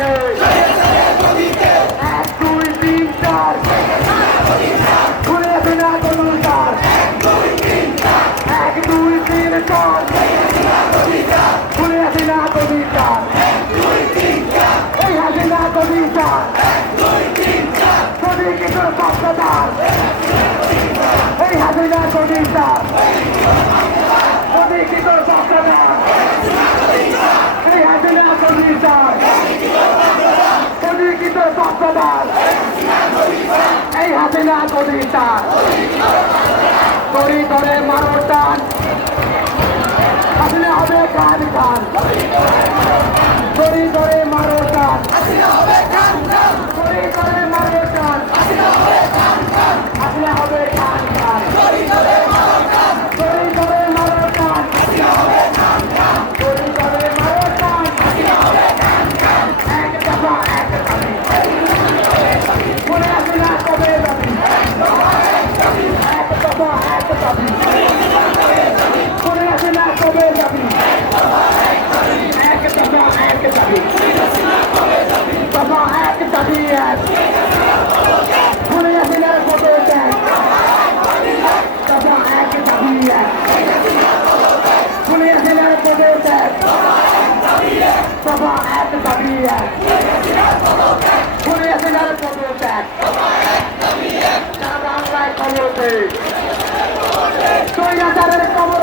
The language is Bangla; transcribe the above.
একসাথে এক দুই তিন চার ঘুরে আসে না কোনো চার এক দুই তিন চার ঘুরে আসে না কোনো চার এই হাসে না কোনো চার যদি কিছু সপ্তাহ এই হাসে না কোনো চার যদি কিছু সপ্তাহ এই হাসে না কোনো চার পরিচিত তত্ত্বদার এই হাসিনা টান তরি ধরে মারো টান। হবে গান গান দাবি মনে আছে না কবে দাবি এক দফা এক দাবি দফা এক দাবি এক মনে আছে না কবে দেখ দফা এক দাবি এক মনে আছে না কবে দেখ দফা এক দাবি এক আসে যারা খবর দেখ সারা বাংলায় খবর দে সৈন্যতারের খবর দে সারা